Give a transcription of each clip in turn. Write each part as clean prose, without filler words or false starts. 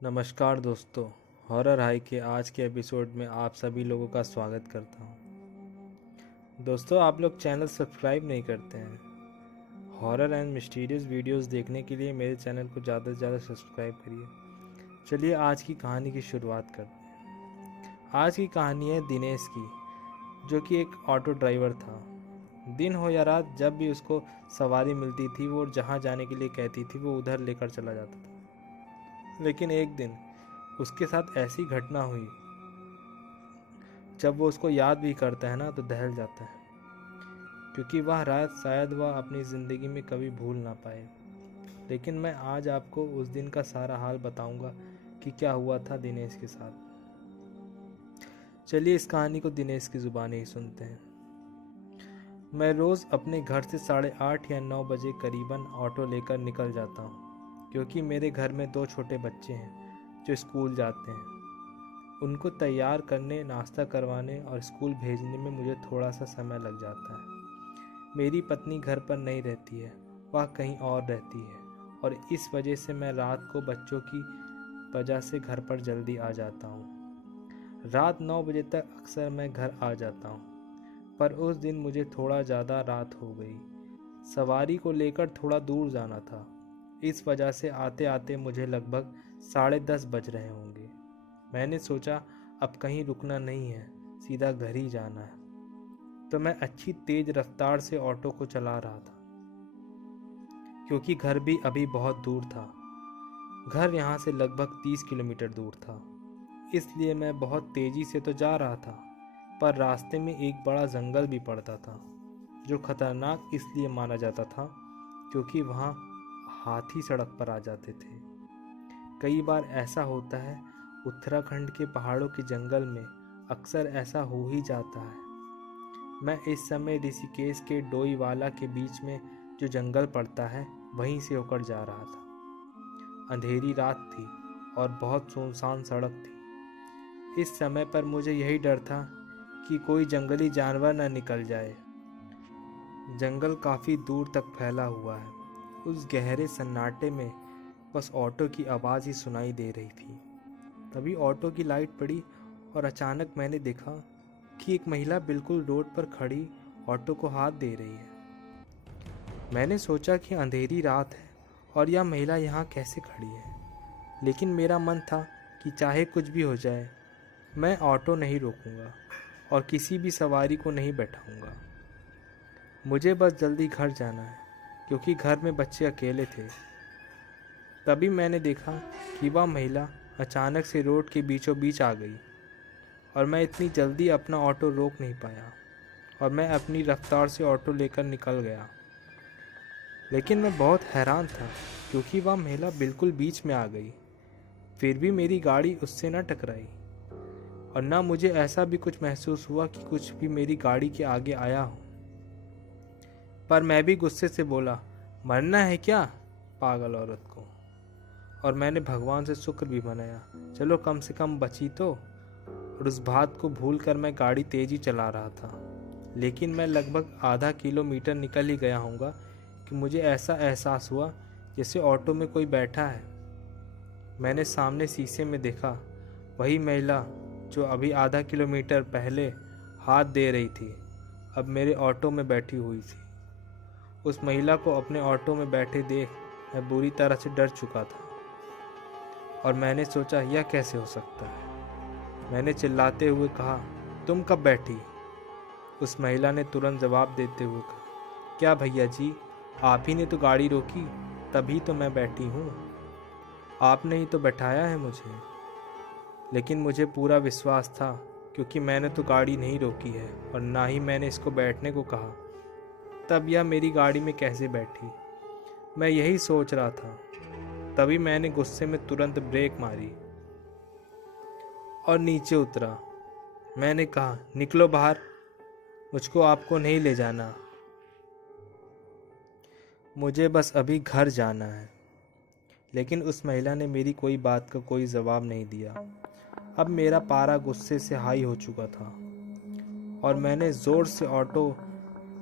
नमस्कार दोस्तों, horror high के आज के एपिसोड में आप सभी लोगों का स्वागत करता हूं। दोस्तों, आप लोग चैनल सब्सक्राइब नहीं करते हैं। हॉरर एंड मिस्टीरियस वीडियोस देखने के लिए मेरे चैनल को ज़्यादा से ज़्यादा सब्सक्राइब करिए। चलिए आज की कहानी की शुरुआत करते हैं। आज की कहानी है दिनेश की, जो कि एक ऑटो ड्राइवर था। दिन हो या रात, जब भी उसको सवारी मिलती थी वो जहाँ जाने के लिए कहती थी वो उधर लेकर चला जाता था। लेकिन एक दिन उसके साथ ऐसी घटना हुई, जब वो उसको याद भी करता है ना तो दहल जाता है, क्योंकि वह रात शायद वह अपनी ज़िंदगी में कभी भूल ना पाए। लेकिन मैं आज आपको उस दिन का सारा हाल बताऊंगा कि क्या हुआ था दिनेश के साथ। चलिए इस कहानी को दिनेश की ज़ुबानी ही सुनते हैं। मैं रोज़ अपने घर से 8:30 या 9 बजे करीबन ऑटो लेकर निकल जाता हूँ, क्योंकि मेरे घर में 2 छोटे बच्चे हैं जो स्कूल जाते हैं। उनको तैयार करने, नाश्ता करवाने और स्कूल भेजने में मुझे थोड़ा सा समय लग जाता है। मेरी पत्नी घर पर नहीं रहती है, वह कहीं और रहती है, और इस वजह से मैं रात को बच्चों की वजह से घर पर जल्दी आ जाता हूँ। रात 9 बजे तक अक्सर मैं घर आ जाता हूँ, पर उस दिन मुझे थोड़ा ज़्यादा रात हो गई। सवारी को लेकर थोड़ा दूर जाना था, इस वजह से आते आते मुझे लगभग 10:30 बज रहे होंगे। मैंने सोचा अब कहीं रुकना नहीं है, सीधा घर ही जाना है। तो मैं अच्छी तेज रफ्तार से ऑटो को चला रहा था, क्योंकि घर भी अभी बहुत दूर था। घर यहाँ से लगभग 30 किलोमीटर दूर था, इसलिए मैं बहुत तेजी से तो जा रहा था, पर रास्ते में एक बड़ा जंगल भी पड़ता था, जो खतरनाक इसलिए माना जाता था क्योंकि वहाँ हाथी सड़क पर आ जाते थे। कई बार ऐसा होता है, उत्तराखंड के पहाड़ों के जंगल में अक्सर ऐसा हो ही जाता है। मैं इस समय ऋषिकेश के डोईवाला के बीच में जो जंगल पड़ता है वहीं से होकर जा रहा था। अंधेरी रात थी और बहुत सुनसान सड़क थी। इस समय पर मुझे यही डर था कि कोई जंगली जानवर न निकल जाए। जंगल काफ़ी दूर तक फैला हुआ है। उस गहरे सन्नाटे में बस ऑटो की आवाज़ ही सुनाई दे रही थी। तभी ऑटो की लाइट पड़ी और अचानक मैंने देखा कि एक महिला बिल्कुल रोड पर खड़ी ऑटो को हाथ दे रही है। मैंने सोचा कि अंधेरी रात है और यह महिला यहाँ कैसे खड़ी है, लेकिन मेरा मन था कि चाहे कुछ भी हो जाए, मैं ऑटो नहीं रोकूंगा और किसी भी सवारी को नहीं बैठाऊंगा। मुझे बस जल्दी घर जाना है, क्योंकि घर में बच्चे अकेले थे। तभी मैंने देखा कि वह महिला अचानक से रोड के बीचों बीच आ गई, और मैं इतनी जल्दी अपना ऑटो रोक नहीं पाया और मैं अपनी रफ्तार से ऑटो लेकर निकल गया। लेकिन मैं बहुत हैरान था, क्योंकि वह महिला बिल्कुल बीच में आ गई, फिर भी मेरी गाड़ी उससे न टकराई, और न मुझे ऐसा भी कुछ महसूस हुआ कि कुछ भी मेरी गाड़ी के आगे आया हो। पर मैं भी गुस्से से बोला, मरना है क्या पागल औरत को। और मैंने भगवान से शुक्र भी मनाया, चलो कम से कम बची तो। और उस बात को भूलकर मैं गाड़ी तेजी चला रहा था। लेकिन मैं लगभग आधा किलोमीटर निकल ही गया होऊंगा कि मुझे ऐसा एहसास हुआ जैसे ऑटो में कोई बैठा है। मैंने सामने शीशे में देखा, वही महिला जो अभी आधा किलोमीटर पहले हाथ दे रही थी, अब मेरे ऑटो में बैठी हुई थी। उस महिला को अपने ऑटो में बैठे देख मैं बुरी तरह से डर चुका था, और मैंने सोचा यह कैसे हो सकता है। मैंने चिल्लाते हुए कहा, तुम कब बैठी? उस महिला ने तुरंत जवाब देते हुए कहा, क्या भैया जी, आप ही ने तो गाड़ी रोकी, तभी तो मैं बैठी हूँ। आपने ही तो बैठाया है मुझे। लेकिन मुझे पूरा विश्वास था, क्योंकि मैंने तो गाड़ी नहीं रोकी है और ना ही मैंने इसको बैठने को कहा। तब यह मेरी गाड़ी में कैसे बैठी? मैं यही सोच रहा था। तभी मैंने गुस्से में तुरंत ब्रेक मारी और नीचे उतरा। मैंने कहा, निकलो बाहर, मुझको आपको नहीं ले जाना, मुझे बस अभी घर जाना है। लेकिन उस महिला ने मेरी कोई बात का कोई जवाब नहीं दिया। अब मेरा पारा गुस्से से हाई हो चुका था, और मैंने ज़ोर से ऑटो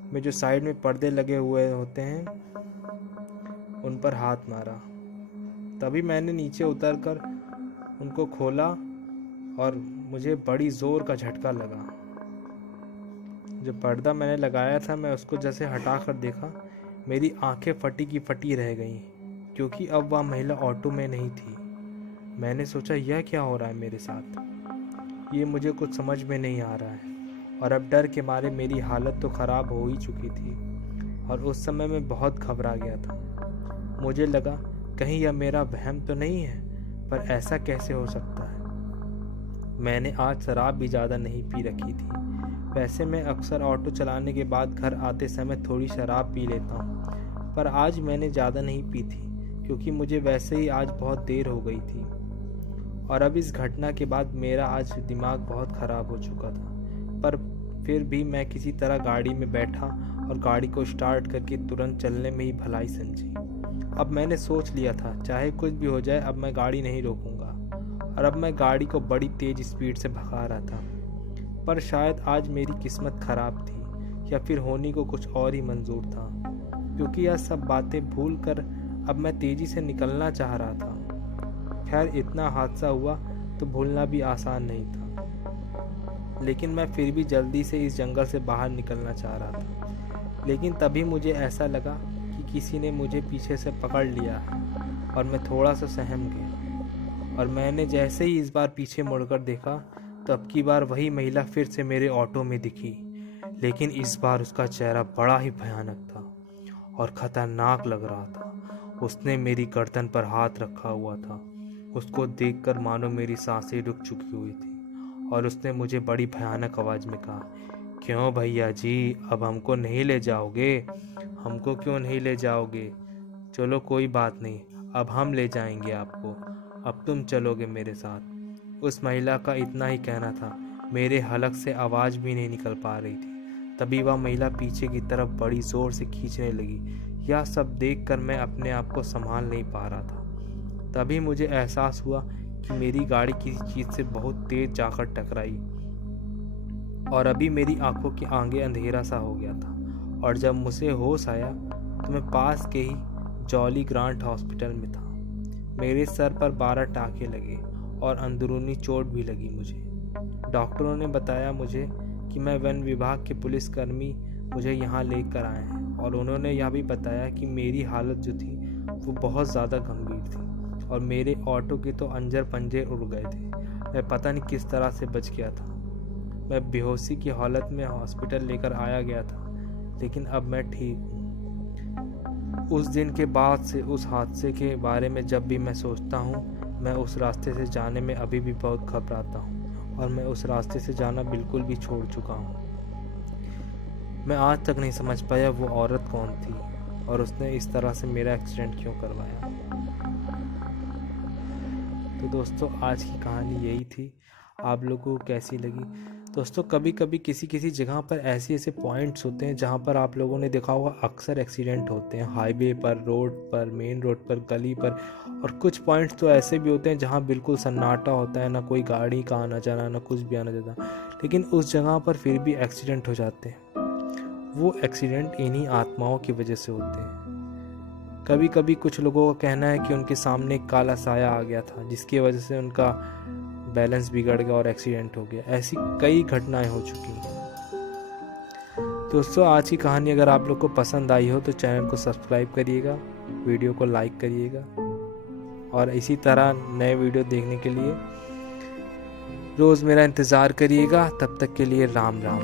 में जो साइड में पर्दे लगे हुए होते हैं उन पर हाथ मारा। तभी मैंने नीचे उतरकर उनको खोला और मुझे बड़ी ज़ोर का झटका लगा। जो पर्दा मैंने लगाया था मैं उसको जैसे हटा कर देखा, मेरी आंखें फटी की फटी रह गईं, क्योंकि अब वह महिला ऑटो में नहीं थी। मैंने सोचा यह क्या हो रहा है मेरे साथ, ये मुझे कुछ समझ में नहीं आ रहा है। और अब डर के मारे मेरी हालत तो ख़राब हो ही चुकी थी और उस समय मैं बहुत घबरा गया था। मुझे लगा कहीं यह मेरा वहम तो नहीं है, पर ऐसा कैसे हो सकता है। मैंने आज शराब भी ज़्यादा नहीं पी रखी थी। वैसे मैं अक्सर ऑटो चलाने के बाद घर आते समय थोड़ी शराब पी लेता हूँ, पर आज मैंने ज़्यादा नहीं पी थी, क्योंकि मुझे वैसे ही आज बहुत देर हो गई थी। और अब इस घटना के बाद मेरा आज दिमाग बहुत ख़राब हो चुका था, पर फिर भी मैं किसी तरह गाड़ी में बैठा और गाड़ी को स्टार्ट करके तुरंत चलने में ही भलाई समझी। अब मैंने सोच लिया था चाहे कुछ भी हो जाए, अब मैं गाड़ी नहीं रोकूंगा। और अब मैं गाड़ी को बड़ी तेज़ स्पीड से भगा रहा था, पर शायद आज मेरी किस्मत ख़राब थी या फिर होनी को कुछ और ही मंजूर था, क्योंकि यह सब बातें भूल कर अब मैं तेज़ी से निकलना चाह रहा था। खैर, इतना हादसा हुआ तो भूलना भी आसान नहीं था, लेकिन मैं फिर भी जल्दी से इस जंगल से बाहर निकलना चाह रहा था। लेकिन तभी मुझे ऐसा लगा कि किसी ने मुझे पीछे से पकड़ लिया है और मैं थोड़ा सा सहम गया। और मैंने जैसे ही इस बार पीछे मुड़कर देखा तो अब की बार वही महिला फिर से मेरे ऑटो में दिखी, लेकिन इस बार उसका चेहरा बड़ा ही भयानक था और खतरनाक लग रहा था। उसने मेरी गर्दन पर हाथ रखा हुआ था। उसको देखकर मानो मेरी सांसें रुक चुकी हुई थी और उसने मुझे बड़ी भयानक आवाज़ में कहा, क्यों भैया जी, अब हमको नहीं ले जाओगे? हमको क्यों नहीं ले जाओगे? चलो कोई बात नहीं, अब हम ले जाएंगे आपको, अब तुम चलोगे मेरे साथ। उस महिला का इतना ही कहना था, मेरे हलक से आवाज़ भी नहीं निकल पा रही थी। तभी वह महिला पीछे की तरफ बड़ी ज़ोर से खींचने लगी। यह सब देखकर मैं अपने आप को संभाल नहीं पा रहा था। तभी मुझे एहसास हुआ कि मेरी गाड़ी किसी चीज़ से बहुत तेज जाकर टकराई और अभी मेरी आंखों के आगे अंधेरा सा हो गया था। और जब मुझे होश आया तो मैं पास के ही जॉली ग्रांट हॉस्पिटल में था। मेरे सर पर 12 टाँके लगे और अंदरूनी चोट भी लगी मुझे। डॉक्टरों ने बताया मुझे कि मैं वन विभाग के पुलिसकर्मी मुझे यहाँ लेकर आए हैं, और उन्होंने यह भी बताया कि मेरी हालत जो थी वो बहुत ज़्यादा गंभीर थी और मेरे ऑटो के तो अंजर पंजे उड़ गए थे। मैं पता नहीं किस तरह से बच गया था। मैं बेहोशी की हालत में हॉस्पिटल लेकर आया गया था, लेकिन अब मैं ठीक हूँ। उस दिन के बाद से उस हादसे के बारे में जब भी मैं सोचता हूँ, मैं उस रास्ते से जाने में अभी भी बहुत घबराता हूँ और मैं उस रास्ते से जाना बिल्कुल भी छोड़ चुका हूँ। मैं आज तक नहीं समझ पाया वो औरत कौन थी और उसने इस तरह से मेरा एक्सीडेंट क्यों करवाया। तो दोस्तों, आज की कहानी यही थी। आप लोगों को कैसी लगी? दोस्तों, कभी कभी किसी किसी जगह पर ऐसे पॉइंट्स होते हैं जहाँ पर आप लोगों ने देखा होगा अक्सर एक्सीडेंट होते हैं, हाईवे पर, रोड पर, मेन रोड पर, गली पर। और कुछ पॉइंट्स तो ऐसे भी होते हैं जहाँ बिल्कुल सन्नाटा होता है, ना कोई गाड़ी का आना जाना, ना कुछ भी आना जाना, लेकिन उस जगह पर फिर भी एक्सीडेंट हो जाते हैं। वो एक्सीडेंट इन्हीं आत्माओं की वजह से होते हैं। कभी कभी कुछ लोगों का कहना है कि उनके सामने एक काला साया आ गया था, जिसकी वजह से उनका बैलेंस बिगड़ गया और एक्सीडेंट हो गया। ऐसी कई घटनाएं हो चुकी हैं। दोस्तों, आज की कहानी अगर आप लोग को पसंद आई हो तो चैनल को सब्सक्राइब करिएगा, वीडियो को लाइक करिएगा और इसी तरह नए वीडियो देखने के लिए रोज़ मेरा इंतज़ार करिएगा। तब तक के लिए राम राम।